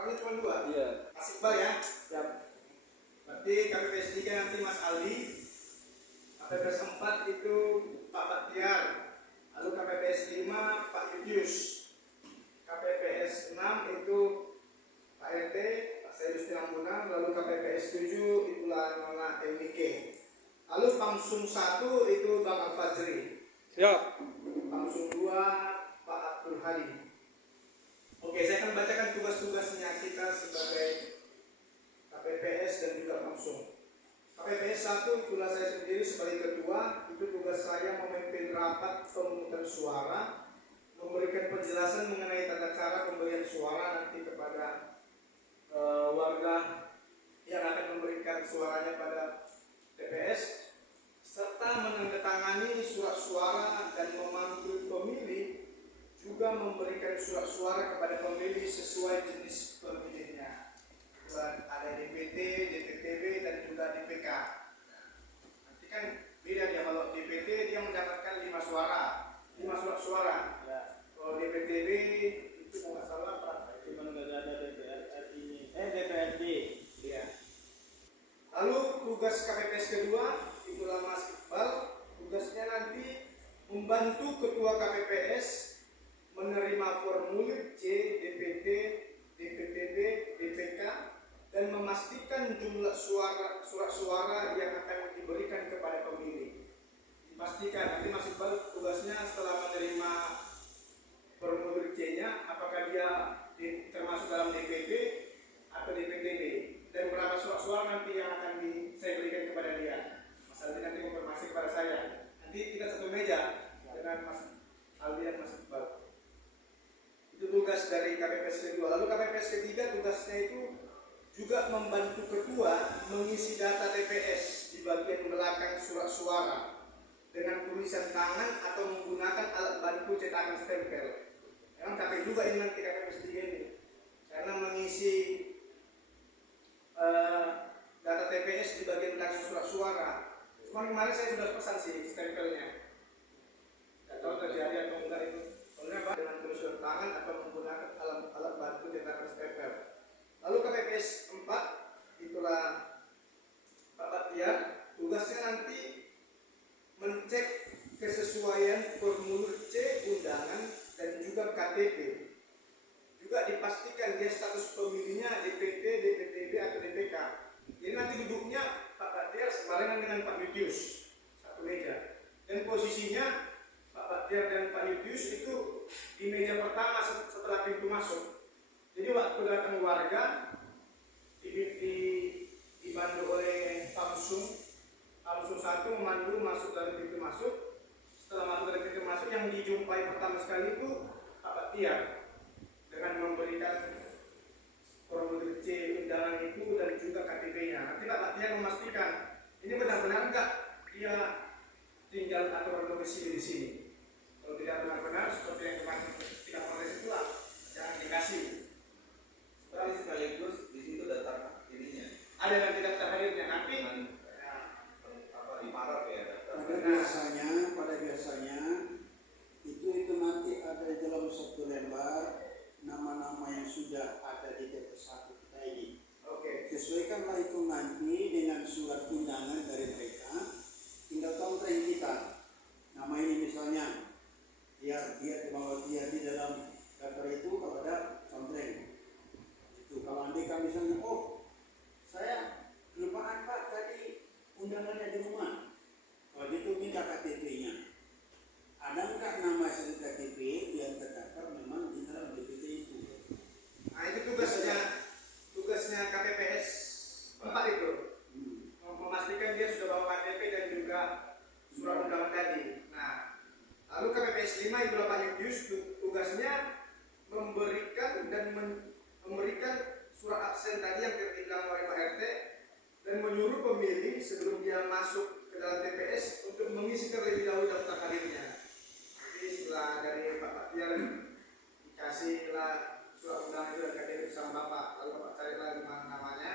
Orangnya cuma 2. Iya. Mas Iqbal ya. Siap. Berarti KPPS 3 nanti Mas Aldi. KPPS 4 itu Pak Baktiar. Lalu KPPS 5 Pak Yudius. KPPS 6 itu Pak RT, Pak Sayyidus Tinambunan. Lalu KPPS 7 itulah Nona MIK. Lalu Pamsum 1 itu Bang Al-Fajri. Siap. Pamsum 2 Pak Abdul Hadi. Oke, saya akan bacakan tugas-tugasnya kita sebagai KPPS dan juga Pamsum. KPPS 1 itulah saya sendiri sebagai ketua. Itu tugas saya memimpin rapat pemungutan suara, memberikan penjelasan mengenai tata cara pemberian suara nanti kepada warga yang akan memberikan suaranya pada TPS, serta menandatangani surat suara dan memanggil pemilih, juga memberikan surat suara kepada pemilih sesuai jenis pemilihnya. Ada DPT, DPTB dan juga DPK. Nanti kan beda dia, kalau DPT dia mendapatkan 5 suara, 5 surat suara. Kalau DPTB itu nggak salah Pak, Cuman nggak ada DPRD. iya. Lalu tugas KPPS kedua itulah Mas Iqbal. Tugasnya nanti membantu ketua KPPS menerima formulir C, DPT, DPTB, DPK dan memastikan jumlah surat suara yang akan diberikan kepada pemilih. Dipastikan nanti Mas Iqbal tugasnya setelah menerima formulir C-nya, apakah dia termasuk dalam DPT atau DPTB dan berapa surat nanti yang akan saya berikan kepada dia. Mas Aldi nanti konfirmasi kepada saya. Nanti kita satu meja dengan Mas Aldi dan Mas Iqbal. Itu tugas dari KPPS kedua. Lalu KPPS ketiga tugasnya itu juga membantu ketua mengisi data TPS di bagian belakang surat suara dengan tulisan tangan atau menggunakan alat bantu cetakan stempel. Memang capek juga ini nanti KPPS 3 ini, karena mengisi data TPS di bagian belakang surat suara. Cuman kemarin saya sudah pesan sih stempelnya. Tidak tahu terjadi atau enggak itu. Soalnya dengan tulisan tangan atau menggunakan alat bantu cetakan stempel. Lalu KPPS 4 itulah Pak Baktiar. Tugasnya nanti mencek kesesuaian formulir C undangan dan juga KTP. Juga dipastikan dia status pemilihnya DPT, DPTB atau DPK. Jadi nanti duduknya Pak Baktiar sebarengan dengan Pak Yudius satu meja. Dan posisinya Pak Baktiar dan Pak Yudius itu di meja pertama setelah pintu masuk. Jadi waktu datang warga dibantu oleh Pamsum 1 memandu masuk dari pintu masuk. Setelah masuk dari pintu masuk, yang dijumpai pertama sekali itu Pak Baktiar dengan memberikan formulir C undangan itu dan juga KTP-nya. Nanti Pak Baktiar memastikan ini benar-benar enggak dia tinggal atau berdomisili di sini. Kalau tidak benar-benar seperti yang kemarin tidak protes itulah jangan dikasih. Tapi sekaligus di situ daftar ininya. Ada yang tidak terhadirnya nanti. Apa di Maret ya? Pada biasanya itu nanti ada di dalam satu lembar nama-nama yang sudah ada di TPS 1 kita ini. Oke. Sesuaikanlah itu nanti dengan surat undangan dari mereka. Tinggal komplain kita. Nama ini misalnya, biar dia di dalam daftar itu kalau ada komplain. Itu kalau andai kami misalnya, oh saya kelupaan Pak tadi undangannya di rumah. Kalau gitu minta KTP-nya. Ada enggak nama hasil KTP yang terdaftar memang di dalam DPT itu? Nah itu tugasnya KPPS 4 itu. Memastikan dia sudah bawa KTP dan juga surat undangan tadi. Nah, lalu KPPS 5 itu Pak Yudius tugasnya memberikan surat absen tadi yang dibilang oleh Pak RT dan menyuruh pemilih sebelum dia masuk ke dalam TPS untuk mengisi terlebih dahulu daftar hadirnya. Jadi setelah dari Pak Baktiar dikasihlah surat undangan itu dan KTP sama Bapak, lalu Bapak carilah di mana namanya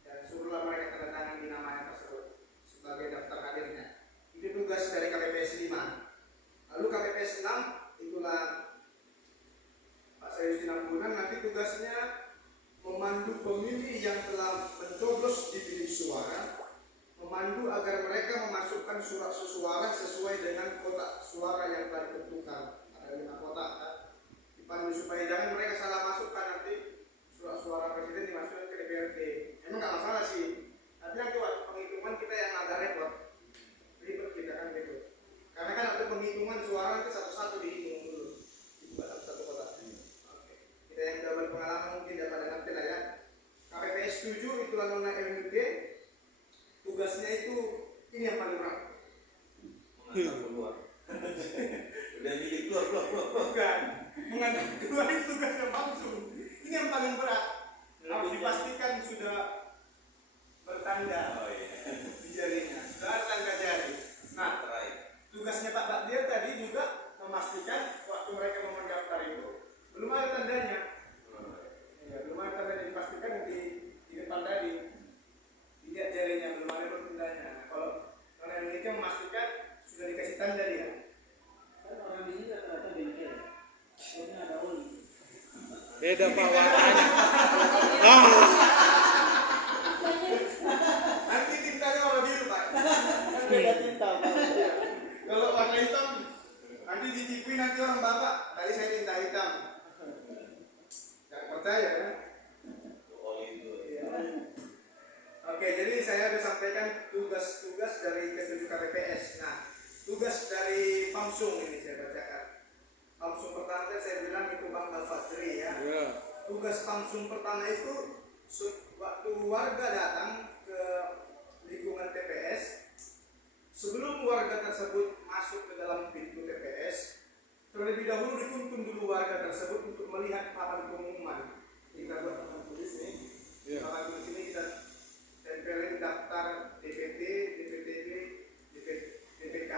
dan suruhlah mereka tanda tangan di namanya tersebut sebagai daftar hadirnya. Itu tugas dari KPPS 5. Lalu KPPS 6 itulah Pak Sayyidus Tinambunan nanti tugasnya memandu pemilih yang telah mencoblos di bilik suara, memandu agar mereka memasukkan surat suara sesuai dengan kotak suara yang telah ditentukan. Ada 5 kotak kan? Dipandu supaya jangan mereka salah masukkan nanti surat suara presiden dimasukkan ke DPRD. Emang nggak masalah sih, tapi nanti waktu penghitungan kita yang agak repot, ribet kita kan gitu. Karena kan waktu penghitungan suara nanti satu-satu dihitung dulu, dibuat satu kotak. Oke. Kita yang udah berpengalaman mungkin dapat ngerti lah ya. KPPS 7 itulah nona LMUT. Tugasnya itu ini yang paling berat. Mengantar keluar. Udah milih keluar. Bukan, mengantar keluar itu tugasnya langsung. Ini yang paling berat. Harus dipastikan sudah bertanda Oh iya. di jarinya, sudah ada tanda jari. Nah, Terakhir. tugasnya Pak Bakdir tadi juga memastikan waktu mereka mau mendaftar itu belum ada tandanya. Ya, belum ada tanda, dipastikan di depan tadi lihat jarinya belum ada tandanya. Nah, kalau non Indonesia memastikan sudah dikasih tanda dia. Kan orang di sini rata-rata bengkel. Soalnya ada oli. Beda Pak warnanya. Nanti tintanya warna biru Pak. Kan beda tinta Pak. Kalau warna hitam nanti ditipuin nanti orang bapak. Tadi saya tinta hitam. Jangan percaya ya. Oli itu. Oke, jadi saya sudah sampaikan tugas-tugas dari ke-7 KPPS. Nah, tugas dari Pamsung ini saya bacakan. Pamsung pertama saya bilang itu Bang Al-Fajri ya. Ya. Tugas Pamsung pertama itu waktu warga datang ke lingkungan TPS, sebelum warga tersebut masuk ke dalam pintu TPS, terlebih dahulu dituntun dulu warga tersebut untuk melihat papan pengumuman. Kita buat papan tulis nih. Ya. Papan tulis ini kita tempelin daftar DPT, DPTB, DPK.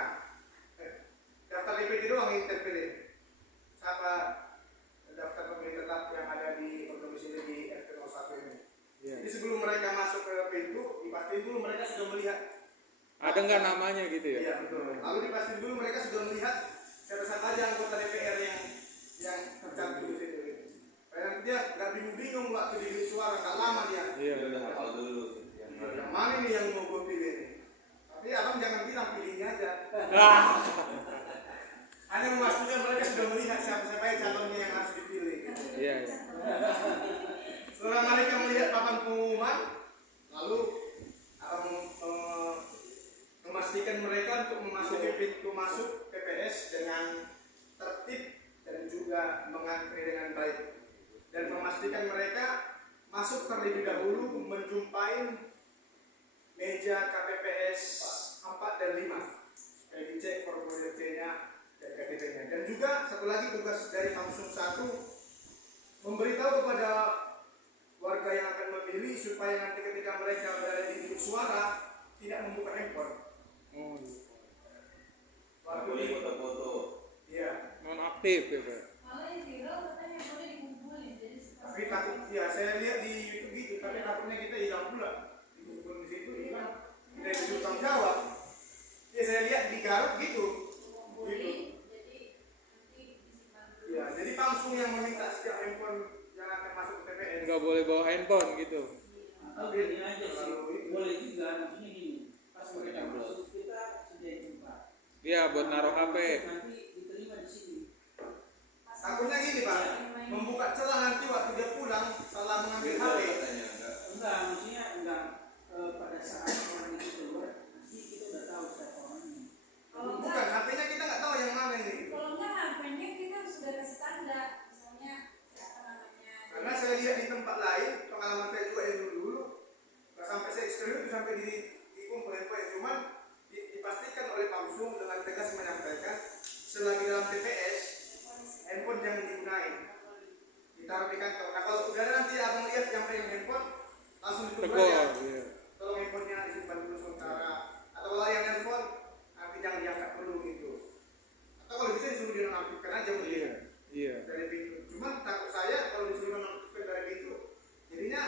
Daftar DPT doang yang tempelin. Sama daftar pemilih tetap yang ada di domisili di RT 01 ini. Ya. Jadi sebelum mereka masuk ke pintu, dipastiin dulu mereka sudah melihat. Ada nggak namanya gitu ya? Iya betul. Lalu dipastiin dulu mereka sudah melihat siapa-siapa aja anggota DPR yang tercantum di situ. Supaya nanti dia nggak bingung-bingung waktu di bilik suara, nggak lama dia. Iya. Dia udah hafal dulu. Yang mana nih yang mau gue pilih nih? Tapi abang jangan bilang pilihnya aja. Hanya memastikan mereka sudah melihat siapa-siapa calonnya yang harus dipilih. Gitu. Iya. Setelah mereka melihat papan pengumuman, lalu memastikan mereka untuk memasuki pintu masuk TPS dengan tertib dan juga mengantri dengan baik, dan memastikan mereka masuk terlebih dahulu menjumpai meja KPPS 4 dan 5 supaya dicek formulir C-nya dan KTP-nya. Dan juga satu lagi tugas dari Pamsung 1 memberitahu kepada warga yang akan memilih supaya nanti ketika mereka berada di bilik suara tidak membuka handphone. Nggak boleh foto-foto. Iya. Non aktif ya Pak. Malah yang viral katanya boleh dikumpulin, jadi Tapi takut ya saya lihat di YouTube gitu, tapi takutnya kita hilang pula. Dikumpul di situ hilang. Kita disuruh tanggung jawab. Ya saya lihat di Garut gitu. kumpulin, jadi nanti disimpan dulu. Ya, jadi Pamsung yang meminta setiap handphone yang akan masuk ke TPS. Nggak boleh bawa handphone gitu. Atau gini aja sih, boleh juga, maksudnya gini, pas mereka masuk kita sediain tempat. Iya, buat naruh HP. Nanti diterima di sini. Takutnya gini Pak, membuka celah nanti waktu dia pulang salah mengambil Beda HP. katanya, enggak. Enggak, maksudnya enggak pada saat orang itu keluar, nanti kita udah tahu siapa orangnya. Kalau Bukan, enggak, HP-nya kita nggak tahu yang mana ini. kalau enggak HP-nya kita sudah kasih tanda, misalnya siapa namanya. Karena saya lihat di tempat lain, pengalaman saya juga yang dulu, nggak sampai saya ekstrim itu sampai dikumpul handphone, cuman dipastikan oleh Pamsung dengan tegas menyampaikan selagi dalam TPS handphone jangan digunain, ditaruh di kantong. Nah kalau udah ada nanti abang lihat yang pegang handphone langsung ditutup Tegur. aja. Iya. Tolong handphonenya disimpan dulu sementara. Atau kalau yang handphone nanti jangan diangkat dulu gitu. Atau kalau bisa disuruh dinonaktifkan aja mungkin. Iya. Iya. Dari pintu. Cuman takut saya kalau disuruh nonaktifkan dari pintu, jadinya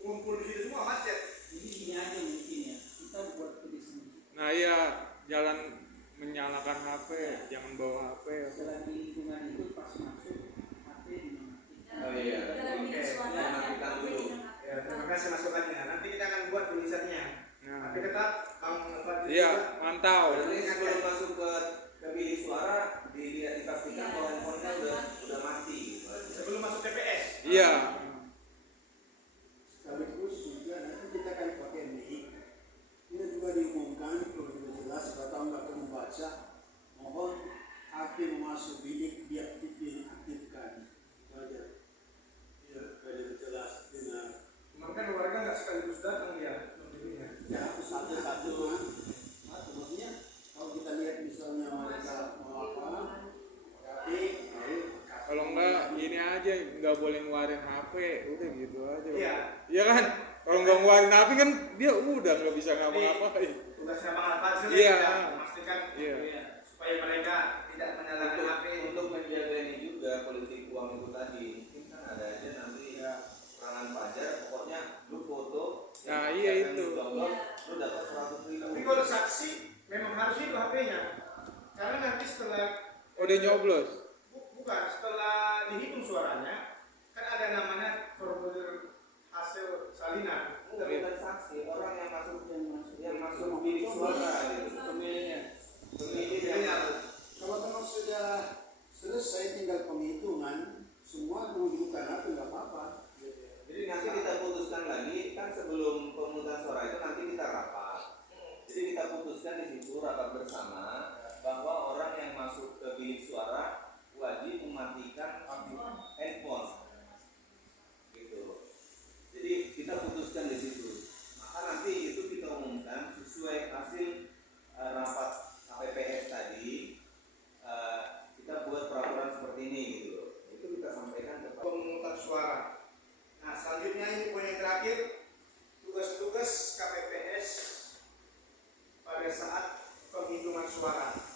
ngumpul di situ semua macet. Jadi gini aja mungkin ya, kita buat tulisan. Nah iya, jalan menyalakan HP, jangan bawa HP. Setelah di lingkungan itu pas masuk, HP dinonaktifkan. Oh iya. Dalam bilik Oke. suara Dinonaktifkan yang dulu Iya. Sekaligus juga nanti kita kan pakai mic. Ini juga diumumkan perlu jelas kalau nggak perlu membaca. Mohon HP masuk bilik diaktifkan. Saja. Ya, biar jelas dengar. Cuman kan warga nggak sekaligus datang ya membelinya. Ya, satu-satu kan. Maksudnya kalau kita lihat misalnya mereka mau apa, tapi Kalau enggak ini aja nggak boleh ngeluarin HP, udah gitu aja. Iya. Iya kan? Kalau nggak ngeluarin HP kan dia udah nggak bisa ngapa-ngapain. Tugasnya Bang Alfat Iya. memastikan Iya. supaya mereka tidak menyalakan HP. Untuk menjaga ini juga politik uang itu tadi, mungkin kan ada aja nanti serangan pajak, pokoknya lu foto. Nah, yang iya akan itu. lu download, lu dapat 100.000. Tapi kalau saksi memang harus itu HP-nya. Karena nanti setelah Oh, dia nyoblos. bukan setelah dihitung suaranya kan ada namanya formulir hasil salinan. Enggak, bukan saksi, orang yang masuk bilik suara gitu. Pemilihnya. Pemilih Jadi yang kalau memang sudah selesai tinggal penghitungan, semua menunjukkan apa nggak apa-apa. Jadi nanti kita putuskan lagi, kan sebelum pemungutan suara itu nanti kita rapat. Jadi kita putuskan di situ rapat bersama bahwa orang yang masuk ke bilik suara wajib mematikan handphone. Gitu. Jadi kita putuskan di situ. Maka nanti itu kita umumkan sesuai hasil rapat KPPS tadi. Kita buat peraturan seperti ini gitu. Itu kita sampaikan kepada pemungutan suara. Nah, selanjutnya ini poin yang terakhir, tugas-tugas KPPS pada saat penghitungan suara.